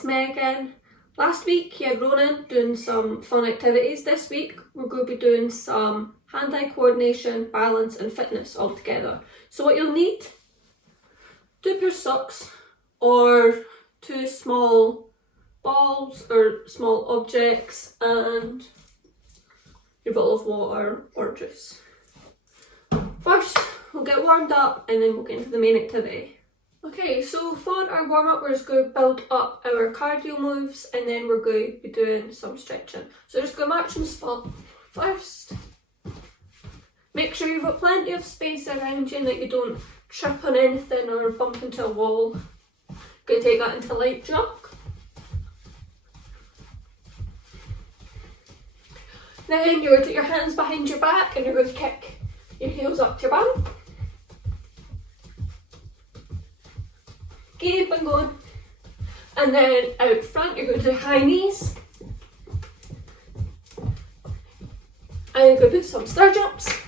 it's Megan. Last week you had Ronan doing some fun activities. This week we're going to be doing some hand-eye coordination, balance and fitness all together. So what you'll need, 2 pairs of socks or 2 small balls or small objects and your bottle of water or juice. First we'll get warmed up and then we'll get into the main activity. Okay, so for our warm-up, we're just going to build up our cardio moves and then we're going to be doing some stretching. So just go march on the spot first. Make sure you've got plenty of space around you and that you don't trip on anything or bump into a wall. Going to take that into light jog. Then you're going to put your hands behind your back and you're going to kick your heels up to your bum. Keep on going. And then out front you're going to do high knees. And you're going to do some star jumps.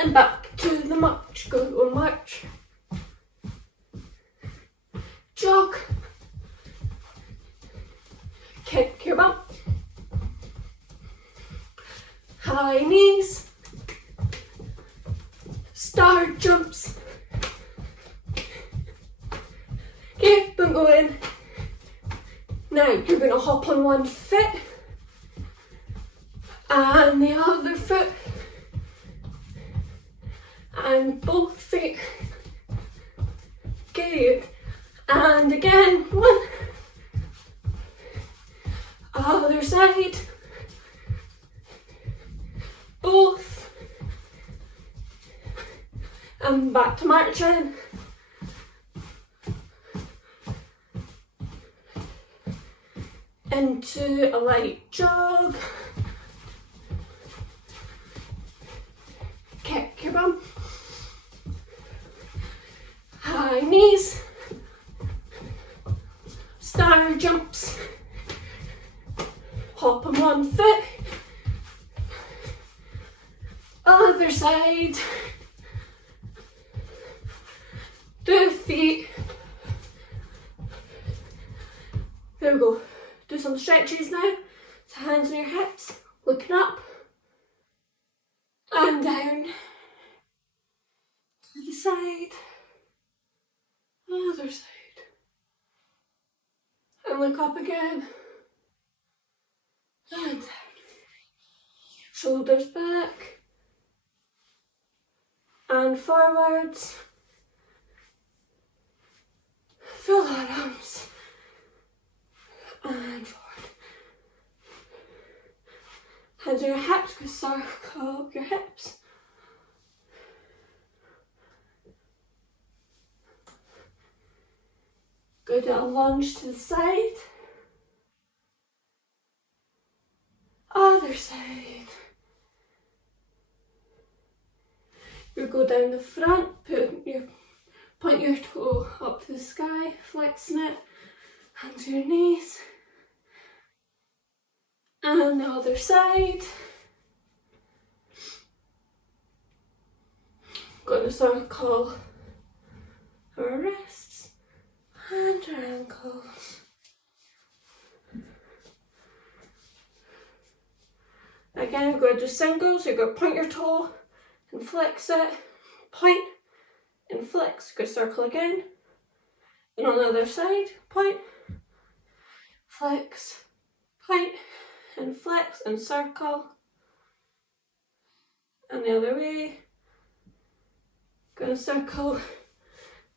And back to the march. Go on march. Jog. Kick your bum. High knees. Star jumps. Keep on going. Now you're going to hop on one foot and the other foot and both feet. Good. And again, one. Other side. Both. And back to marching. Into a light jog. Kick your bum. High knees. Star jumps. Hop on one foot. Other side. 2 feet. There we go. Do some stretches now. So hands on your hips, looking up and down. To the side. Other side. And look up again. And down. Shoulders back. And forwards. Fill our arms and forward. Hands on your hips, go circle your hips. Go do a lunge to the side. Other side. You go down the front, point your toe up to the sky, flexing it, hands to your knees, and the other side. Going to circle our wrists and our ankles. Again, we're going to do singles, so you're going to point your toe and flex it, point and flex, go circle again, and on the other side, point, flex, point, and flex, and circle, and the other way, gonna circle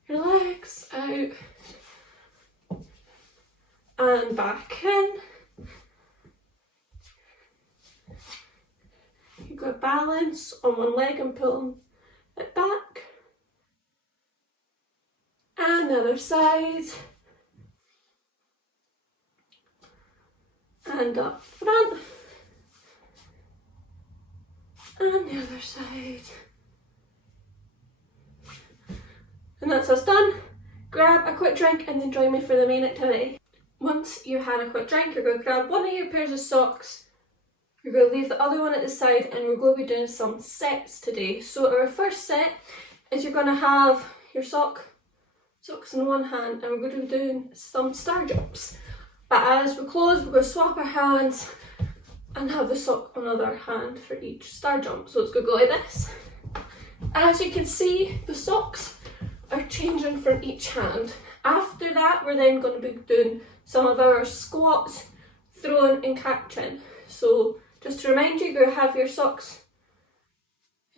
your legs out, and back in. You go balance on one leg and pull it back. And the other side. And up front. And the other side. And that's us done. Grab a quick drink and then join me for the main activity. Once you had a quick drink, you're going to grab one of your pairs of socks. You're going to leave the other one at the side and we're going to be doing some sets today. So our first set is you're going to have your sock socks in one hand, and we're going to be doing some star jumps. But as we close, we're going to swap our hands and have the sock on the other hand for each star jump. So it's going to go like this. As you can see, the socks are changing from each hand. After that, we're then going to be doing some of our squats, throwing and catching. So just to remind you, you're going to have your socks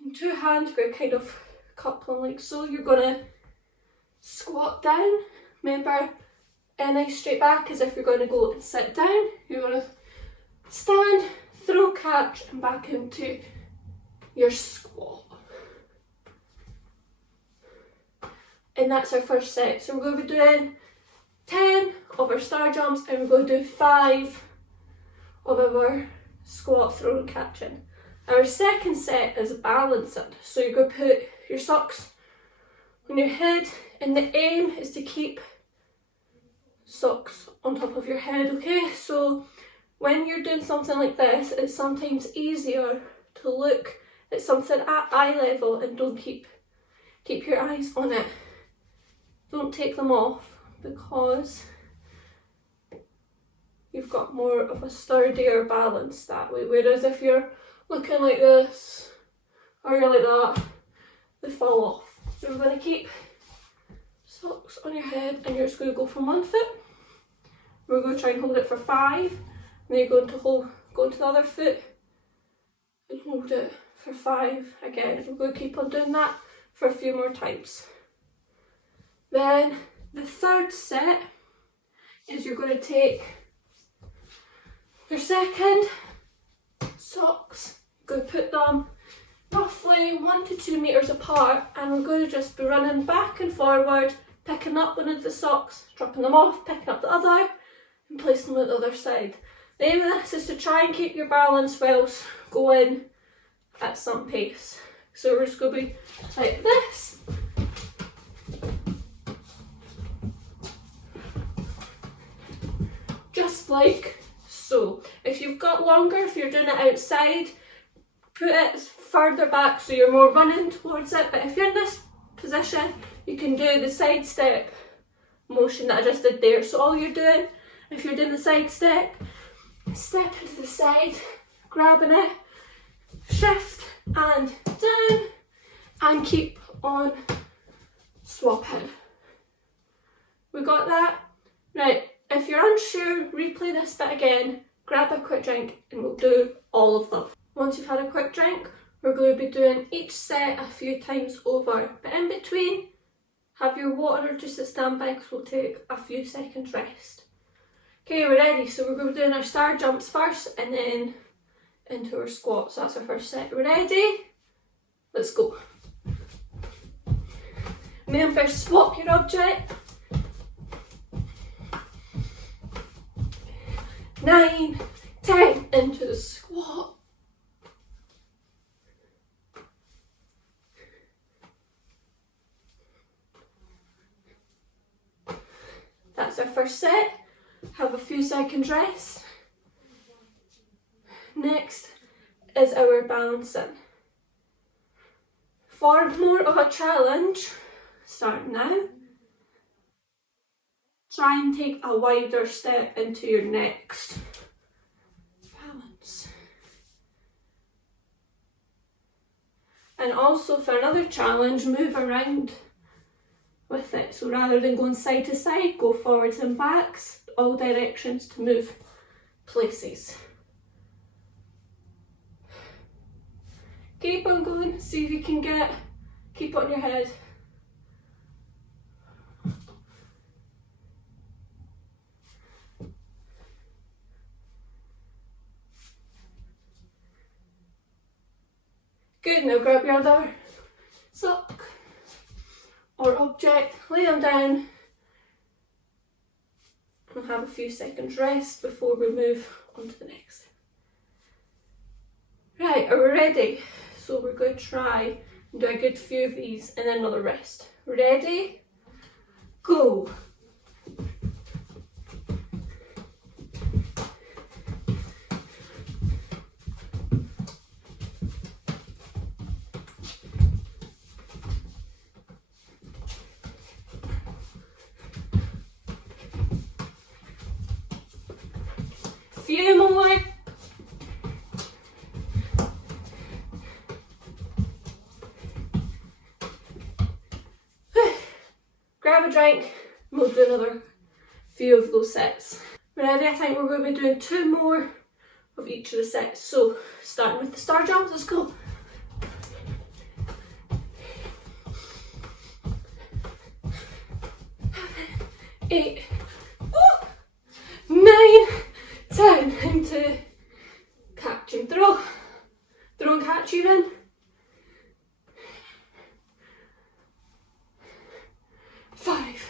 in two hands, you're going to kind of couple them like so. You're going to squat down. Remember, a nice straight back as if you're going to go and sit down. You're going to stand, throw, catch, and back into your squat. And that's our first set. So we're going to be doing 10 of our star jumps, and we're going to do 5 of our squat, throw, and catching. Our second set is balancing. So you're going to put your socks on your head, and the aim is to keep socks on top of your head, okay? So when you're doing something like this, it's sometimes easier to look at something at eye level and don't keep your eyes on it. Don't take them off, because you've got more of a sturdier balance that way. Whereas if you're looking like this, or you're like that, they fall off. So we're going to keep socks on your head, and you're just going to go from one foot. We're going to try and hold it for 5, and then you're going to go to the other foot and hold it for 5 again. We're going to keep on doing that for a few more times. Then the third set is you're going to take your second socks, you're going to put them roughly 1 to 2 meters apart, and we're going to just be running back and forward, picking up one of the socks, dropping them off, picking up the other, and placing them at the other side. The aim of this is to try and keep your balance whilst going at some pace. So we're just going to be like this. Just like so. If you've got longer, if you're doing it outside, put it further back so you're more running towards it. But if you're in this position, you can do the side step motion that I just did there. So all you're doing, if you're doing the side step, step into the side, grabbing it, shift and down, and keep on swapping. We got that? Right, if you're unsure, replay this bit again, grab a quick drink, and we'll do all of them. Once you've had a quick drink, we're going to be doing each set a few times over, but in between, have your water just to stand by, because we'll take a few seconds rest. Okay, we're ready. So we're going to be doing our star jumps first, and then into our squats. So that's our first set. We're ready? Let's go. Remember, swap your object. 9, 10, into the squat. That's our first set. Have a few seconds rest. Next is our balancing. For more of a challenge, start now. Try and take a wider step into your next balance. And also for another challenge, move around with it. So rather than going side to side, go forwards and backs, all directions to move places. Keep on going, see if you can keep it on your head. Good, now grab your other sock or object, lay them down, and have a few seconds rest before we move on to the next. Right, are we ready? So we're going to try and do a good few of these and then another rest. Ready? Go! Few more. Grab a drink, we'll do another few of those sets. Ready? I think we're going to be doing 2 more of each of the sets. So, starting with the star jumps, let's go. 8, 9, 10, into catch and throw. Throw and catch even. 5,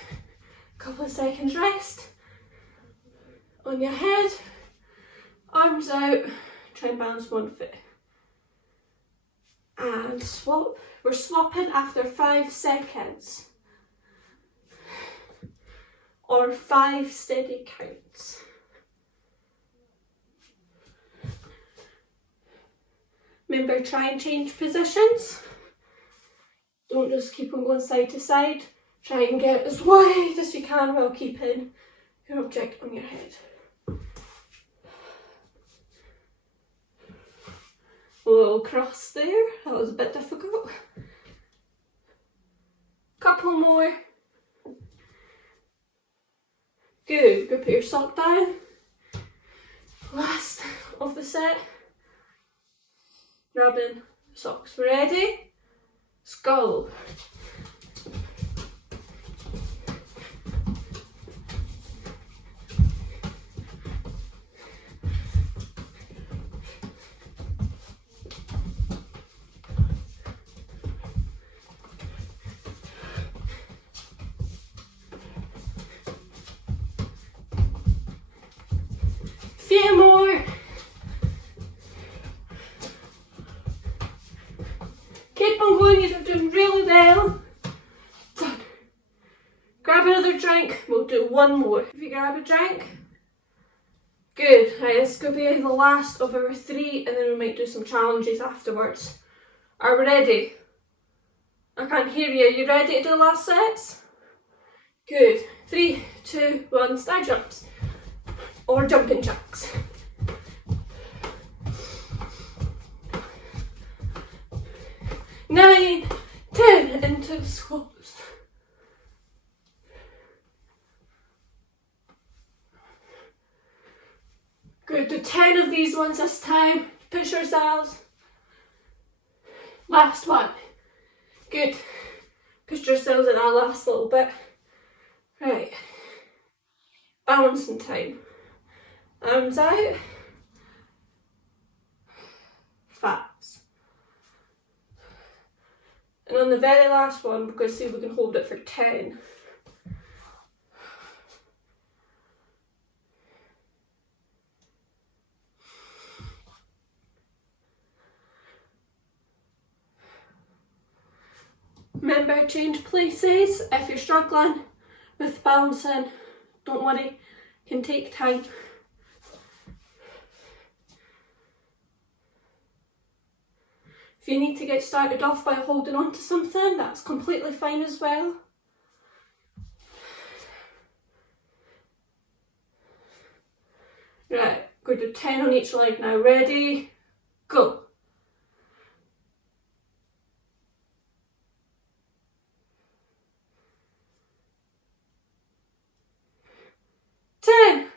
couple of seconds rest. On your head, arms out, try and balance one foot. And swap. We're swapping after 5 seconds. Or 5 steady counts. Remember, try and change positions. Don't just keep on going side to side. Try and get as wide as you can while keeping your object on your head. A little cross there, that was a bit difficult. Couple more. Good, go put your sock down. Last of the set. Grabbing socks. Ready? Let's go. Few more. Keep on going, you're doing really well. Done. Grab another drink, we'll do 1 more. If you grab a drink. Good, right, this is going to be the last of our 3 and then we might do some challenges afterwards. Are we ready? I can't hear you, are you ready to do the last sets? Good, 3, 2, 1, star jumps. Or jumping jacks. 9, 10, into the squats. Good, do 10 of these ones this time. Push yourselves. Last one. Good. Push yourselves in that last little bit. Right. Balancing time. Arms out. Fats. And on the very last one, we're going to see if we can hold it for 10. Remember, change places. If you're struggling with balancing, don't worry, it can take time. If you need to get started off by holding on to something, that's completely fine as well. Right, go to 10 on each leg now. Ready? Go.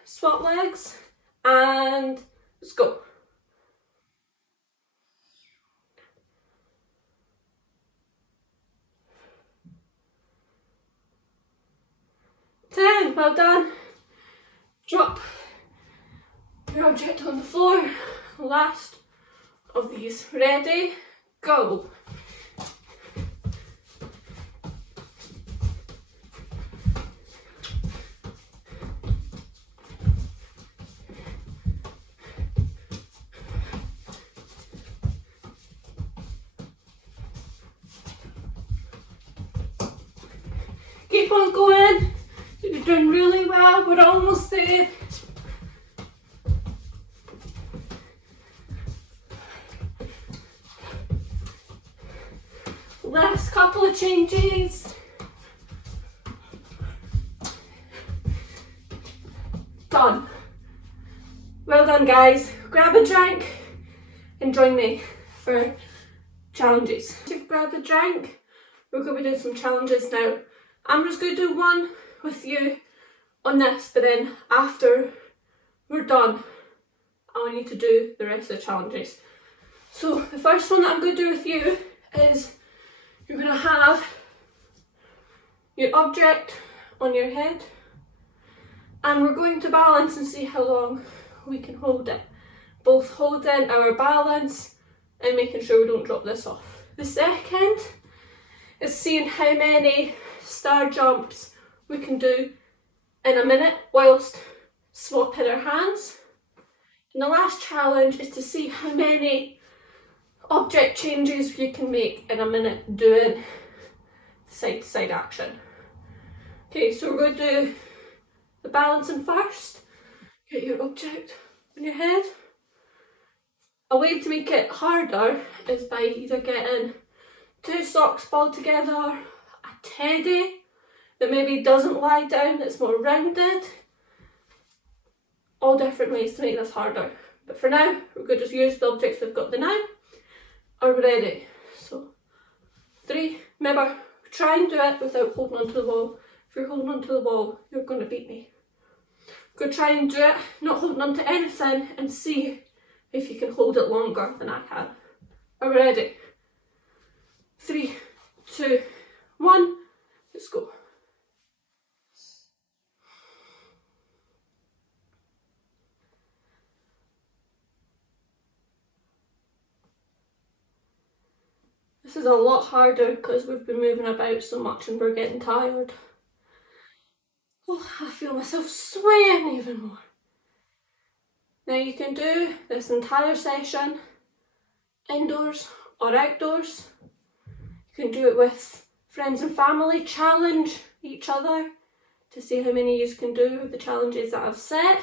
Swap legs and let's go. 10, well done. Drop your object on the floor. Last of these. Ready? Go. Keep on going. You're doing really well. We're almost there. Last couple of changes. Done. Well done, guys. Grab a drink and join me for challenges. If you've grabbed a drink, we're going to be doing some challenges now. I'm just going to do one with you on this, but then after we're done, I want you to do the rest of the challenges. So the first one that I'm going to do with you is you're going to have your object on your head, and we're going to balance and see how long we can hold it. Both holding our balance and making sure we don't drop this off. The second is seeing how many star jumps we can do in a minute whilst swapping our hands. And the last challenge is to see how many object changes you can make in a minute doing side to side action. Okay, so we're going to do the balancing first. Get your object on your head. A way to make it harder is by either getting 2 socks balled together, a teddy that maybe doesn't lie down, that's more rounded. All different ways to make this harder. But for now, we're going to just use the objects we've got the now. Are we ready? So, 3. Remember, try and do it without holding onto the wall. If you're holding onto the wall, you're going to beat me. Go try and do it, not holding onto anything, and see if you can hold it longer than I can. Are we ready? 3, 2, 1, let's go. This is a lot harder because we've been moving about so much and we're getting tired. Oh, I feel myself swaying even more. Now you can do this entire session indoors or outdoors. You can do it with friends and family. Challenge each other to see how many you can do with the challenges that I've set.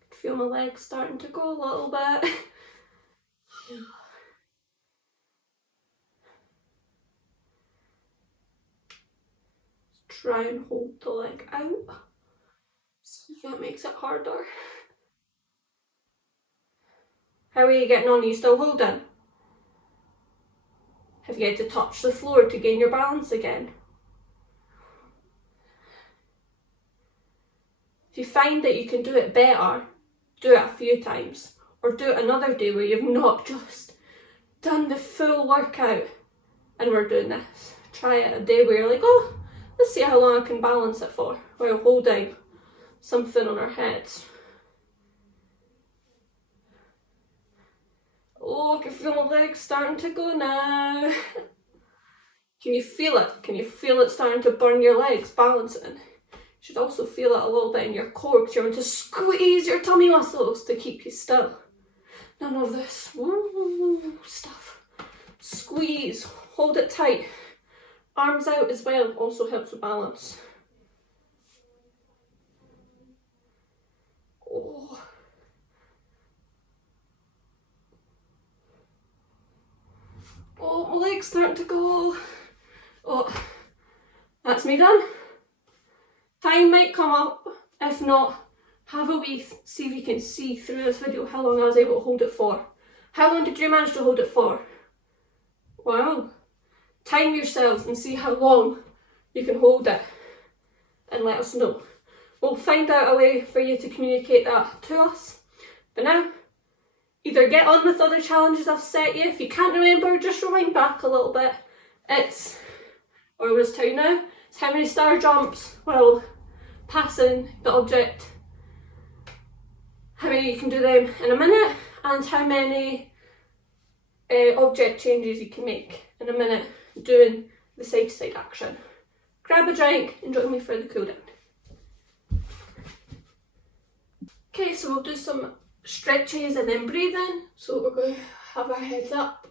I can feel my legs starting to go a little bit. Try and hold the leg out. See if that makes it harder. How are you getting on? Are you still holding? Have you had to touch the floor to gain your balance again? If you find that you can do it better, do it a few times. Or do it another day where you've not just done the full workout and we're doing this. Try it a day where you're like, oh, let's see how long I can balance it for while holding something on our heads. Oh, I can feel my legs starting to go now. Can you feel it? Can you feel it starting to burn your legs balancing? You should also feel it a little bit in your core because you're going to squeeze your tummy muscles to keep you still. None of this woo stuff. Squeeze, hold it tight. Arms out as well also helps with balance. Oh. Oh, my leg's starting to go. Oh, that's me done. Time might come up. If not, have a wee see if you can see through this video how long I was able to hold it for. How long did you manage to hold it for? Wow. Time yourselves and see how long you can hold it and let us know. We'll find out a way for you to communicate that to us. But now, either get on with other challenges I've set you. If you can't remember, just rewind back a little bit. It's, or was to now, it's how many star jumps while passing the object, how many you can do them in a minute, and how many object changes you can make in a minute doing the side to side action. Grab a drink and join me for the cool down. Okay, so we'll do some stretches and then breathing. So we're going to have our heads up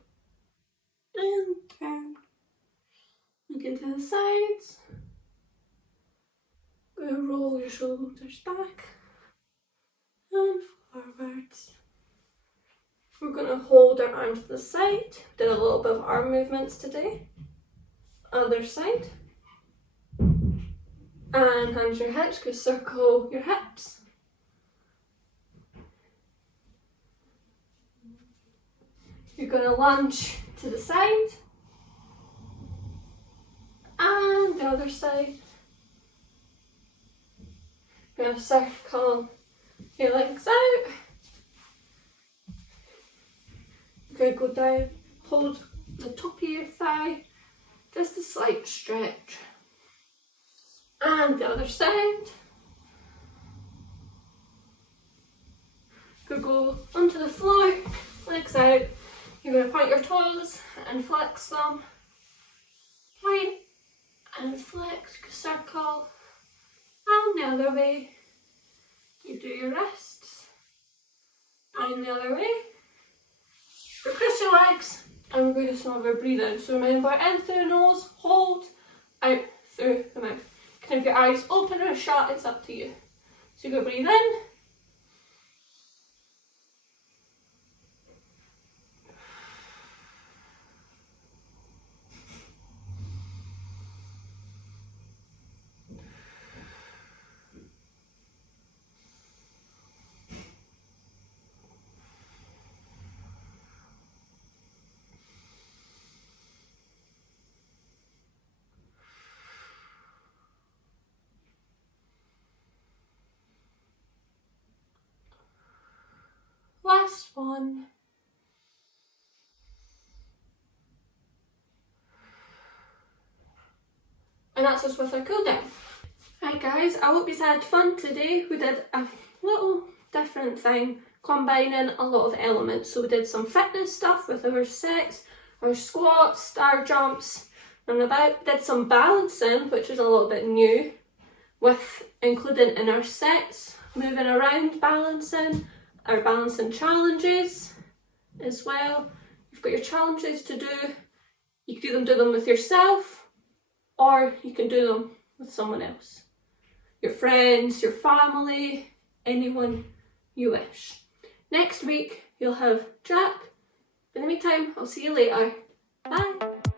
and down. Look into the sides. Go roll your shoulders back and forwards. We're going to hold our arms to the side. Did a little bit of arm movements today. Other side. And hands your hips, go circle your hips. You're going to lunge to the side. And the other side. You're going to circle your legs out. You're going to go down, hold the top of your thigh, just a slight stretch. And the other side. You're going to go onto the floor, legs out. You're going to point your toes and flex them. Point and flex, circle. And the other way. You do your wrists. And the other way. You cross your legs. And we're going to do some of our breathing. So remember, in through the nose, hold, out through the mouth. You can have your eyes open or shut, it's up to you. So you're going to breathe in. Last one. And that's us with our cool down. Right guys, I hope you had fun today. We did a little different thing, combining a lot of elements. So we did some fitness stuff with our sets, our squats, star jumps, and did some balancing, which is a little bit new, with including in our sets, moving around balancing, our balancing challenges as well. You've got your challenges to do. You can do them with yourself, or you can do them with someone else. Your friends, your family, anyone you wish. Next week, you'll have Jack. In the meantime, I'll see you later. Bye.